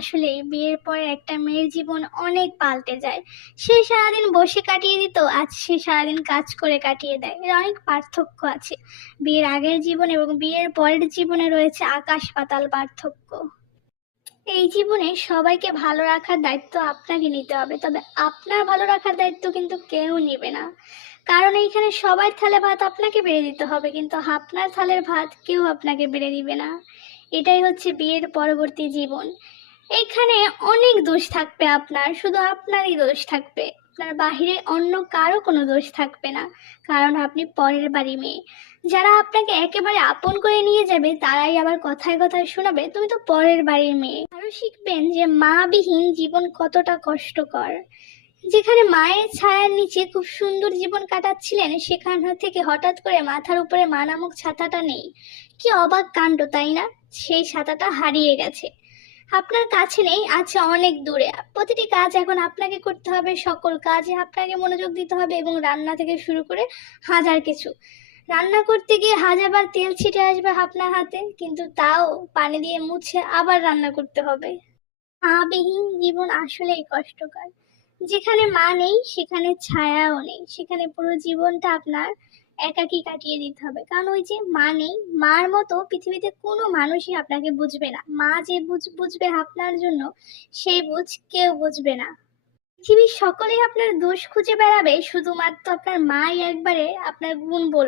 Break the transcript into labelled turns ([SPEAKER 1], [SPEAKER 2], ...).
[SPEAKER 1] আসলে বিয়ের পরে একটা মেয়ের জীবন অনেক পাল্টে যায়। সে সারাদিন বসে কাটিয়ে দিত, আজ সে সারাদিন কাজ করে কাটিয়ে দেয়। এর অনেক পার্থক্য আছে। বিয়ের আগের জীবন এবং বিয়ের পরের জীবনে রয়েছে আকাশ পাতাল পার্থক্য। এই জীবনে সবাইকে ভালো রাখার দায়িত্ব আপনাকে নিতে হবে, তবে আপনার ভালো রাখার দায়িত্ব কিন্তু কেউ নেবে না। কারণ এইখানে সবার থালে ভাত আপনাকে বেড়ে দিতে হবে, কিন্তু আপনার থালের ভাত কেউ আপনাকে বেড়ে দিবে না। এটাই হচ্ছে বিয়ের পরবর্তী জীবন। এইখানে অনেক দোষ থাকবে আপনার, শুধু আপনারই দোষ থাকবে। আপনার বাহিরে অন্য কারও কোনো দোষ থাকবে না, কারণ আপনি পরের বাড়ি মেয়ে। যারা আপনাকে একেবারে আপন করে নিয়ে যাবে, তারাই আবার কথায় কথায় শোনাবে, তুমি তো পরের বাড়ির মেয়ে। আরও শিখবেন যে মা বিহীন জীবন কতটা কষ্টকর। যেখানে মায়ের ছায়ার নিচে খুব সুন্দর জীবন কাটাচ্ছিলেন, সেখান থেকে হঠাৎ করে মাথার উপরে মা নামক ছাতাটা নেই। কি অবাক কাণ্ড, তাই না? সেই ছাতাটা হারিয়ে গেছে। আপনার কাছে নেই আছে অনেক দূরে। প্রতিটি কাজ এখন আপনাকে করতে হবে, সকল কাজে আপনাকে মনোযোগ দিতে হবে এবং রান্না থেকে শুরু করে হাজার কিছু। রান্না করতে গিয়ে হাজারবার তেল ছিটে আসবে আপনার হাতে, কিন্তু তাও পানি দিয়ে মুছে আবার রান্না করতে হবে। মাবিহীন জীবন আসলেই কষ্টকর। যেখানে মা নেই, সেখানে ছায়াও নেই। সেখানে পুরো জীবনটা আপনার একাকী কাটিয়ে দিতে হবে। কারণ ওই যে মা নেই, মার মতো পৃথিবীতে কোনো মানুষই আপনাকে বুঝবে না। মা যে বুঝ, বুঝবে আপনার জন্য সেই বুঝ কেউ বুঝবে না। পৃথিবীর সকলেই আপনার দোষ খুঁজে বেড়াবে, শুধুমাত্র আপনার মাই একবারে আপনার গুণ বলবে।